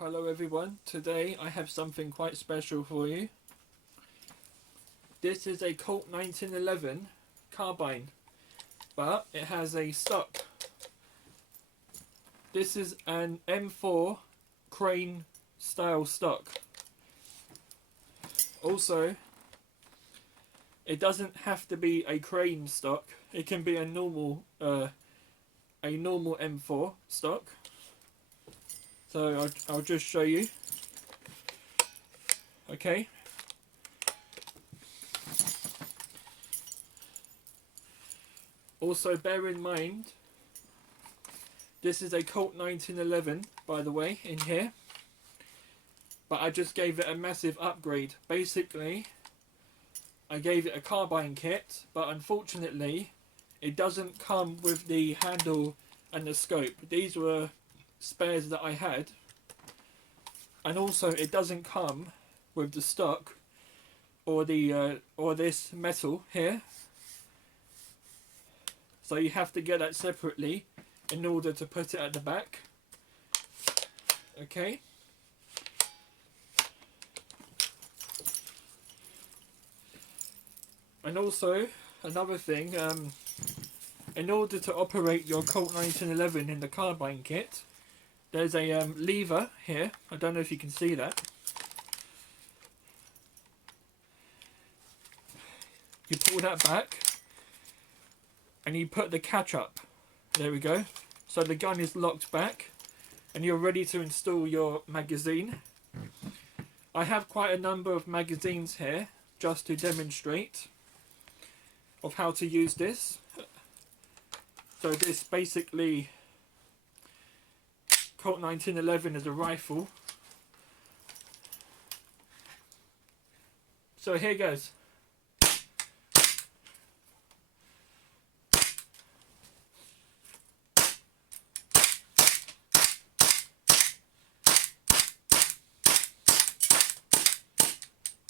Hello everyone, today I have something quite special for you. This is a Colt 1911 Carbine, but it has a stock. This is an M4 crane style stock. Also, it doesn't have to be a crane stock, it can be a normal M4 stock. So I'll just show you. Okay. Also bear in mind, this is a Colt 1911 by the way in here. But I just gave it a massive upgrade. Basically, I gave it a carbine kit, but unfortunately it doesn't come with the handle and the scope. These were spares that I had, and also it doesn't come with the stock or the or this metal here, so you have to get that separately in order to put it at the back. Okay. And also another thing, in order to operate your Colt 1911 in the carbine kit, there's a lever here. I don't know if you can see that. You pull that back and you put the catch up. There we go. So the gun is locked back and you're ready to install your magazine. I have quite a number of magazines here just to demonstrate of how to use this. So this basically, Colt 1911 is a rifle. So here goes.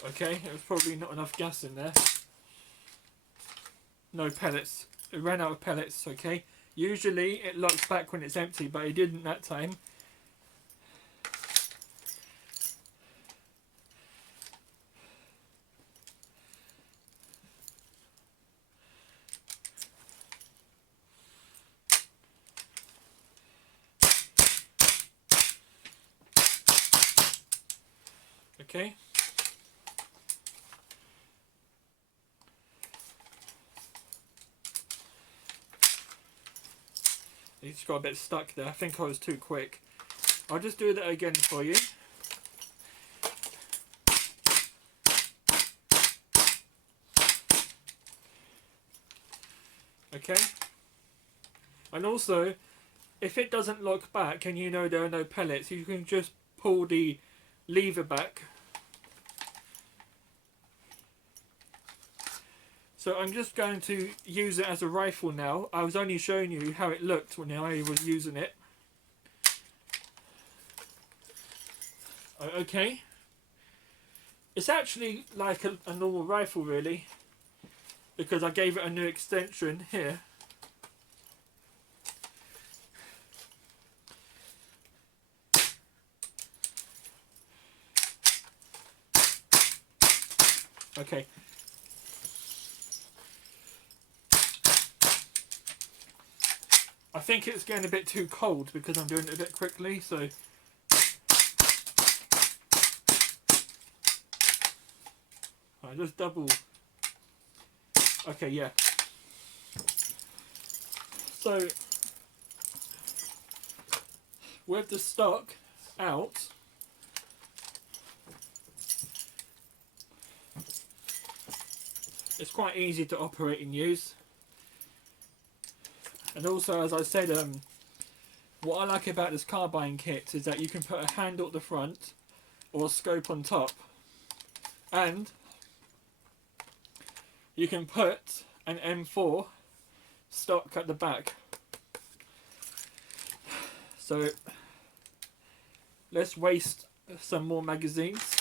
Okay, there was probably not enough gas in there. No pellets. It ran out of pellets, okay. Usually it locks back when it's empty, but it didn't that time. Okay. It just got a bit stuck there. I think I was too quick. I'll just do that again for you. Okay. And also, if it doesn't lock back and you know there are no pellets, you can just pull the lever back. So I'm just going to use it as a rifle now. I was only showing you how it looked when I was using it. Okay. It's actually like a normal rifle really, because I gave it a new extension here. Okay. I think it's getting a bit too cold because I'm doing it a bit quickly, so I just double. Okay, yeah. So with the stock out, it's quite easy to operate and use. And also, as I said, what I like about this carbine kit is that you can put a handle at the front or a scope on top, and you can put an M4 stock at the back. So let's waste some more magazines.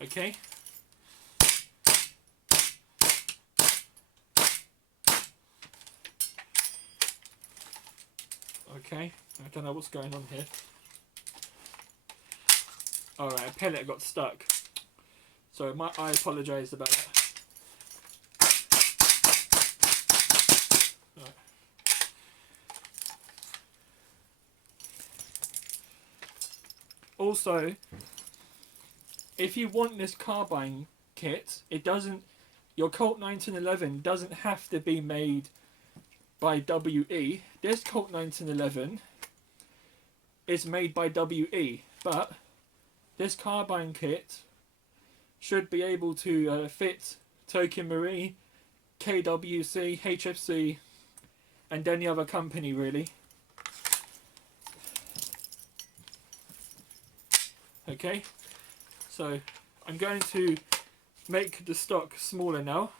Okay. Okay, I don't know what's going on here. Alright, a pellet got stuck. So I apologise about that. Right. Also, if you want this carbine kit, it doesn't. Your Colt 1911 doesn't have to be made by WE. This Colt 1911 is made by WE, but this carbine kit should be able to fit Tokyo Marine, KWC, HFC, and any other company really. Okay, so I'm going to make the stock smaller now.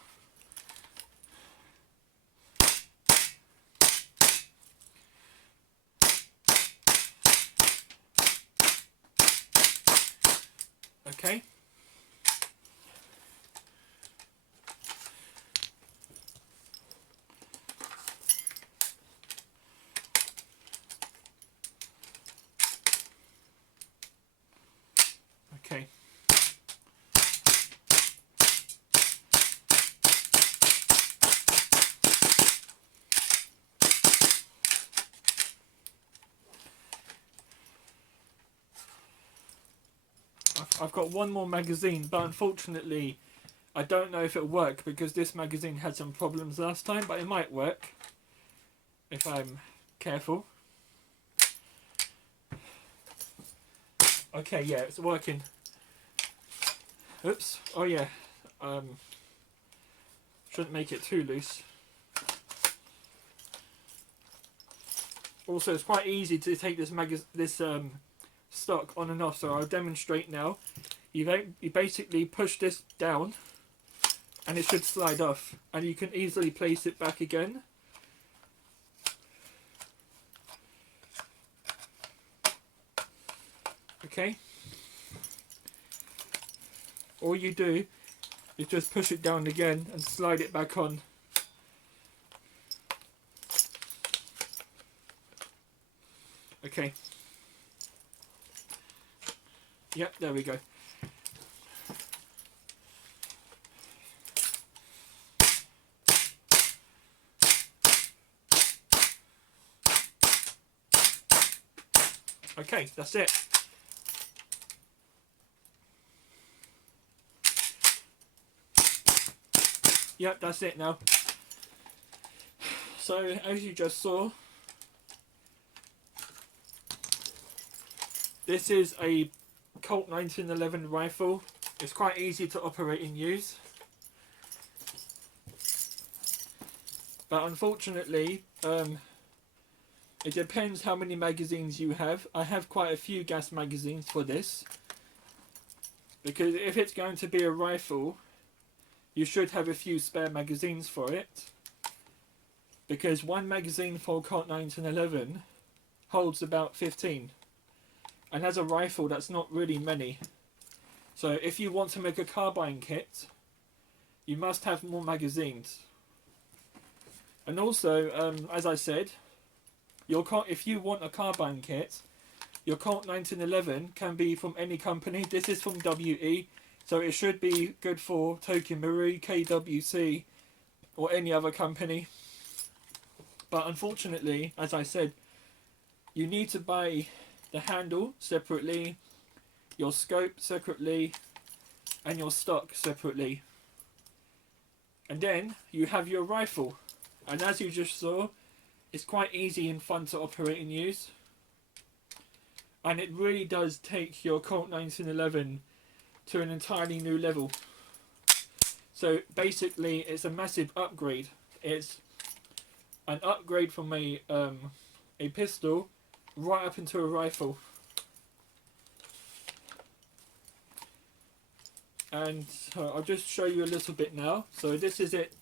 Okay. Okay. I've got one more magazine, but unfortunately I don't know if it'll work because this magazine had some problems last time, but it might work if I'm careful. Okay, yeah, it's working. Oops. Oh yeah. Shouldn't make it too loose. Also, it's quite easy to take this stock on and off, so I'll demonstrate now. You basically push this down and it should slide off, and you can easily place it back again. Okay. All you do is just push it down again and slide it back on. Okay. Yep, there we go. Okay, that's it. Yep, that's it now. So, as you just saw, this is a Colt 1911 rifle. It's quite easy to operate and use. But unfortunately, it depends how many magazines you have. I have quite a few gas magazines for this. Because if it's going to be a rifle, you should have a few spare magazines for it. Because one magazine for Colt 1911 holds about 15. And as a rifle, that's not really many. So if you want to make a carbine kit, you must have more magazines. And also, as I said, if you want a carbine kit, your Colt 1911 can be from any company. This is from WE, so it should be good for Tokyo Marine, KWC, or any other company. But unfortunately, as I said, you need to buy the handle separately, your scope separately, and your stock separately. And then you have your rifle. And as you just saw, it's quite easy and fun to operate and use. And it really does take your Colt 1911 to an entirely new level. So basically, it's a massive upgrade. It's an upgrade from a pistol right up into a rifle. And I'll just show you a little bit now. So this is it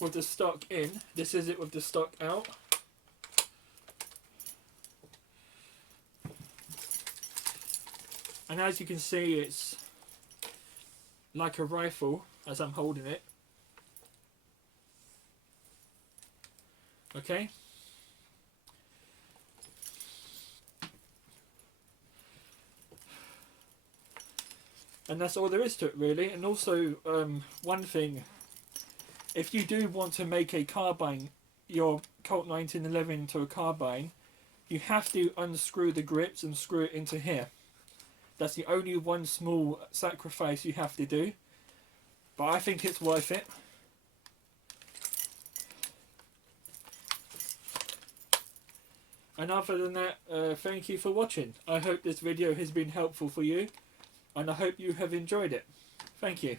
with the stock in. This is it with the stock out. And as you can see, it's like a rifle as I'm holding it. Okay. And that's all there is to it, really. And also, one thing, if you do want to make a carbine, your Colt 1911 into a carbine, you have to unscrew the grips and screw it into here. That's the only one small sacrifice you have to do, but I think it's worth it. And other than that, thank you for watching. I hope this video has been helpful for you, and I hope you have enjoyed it. Thank you.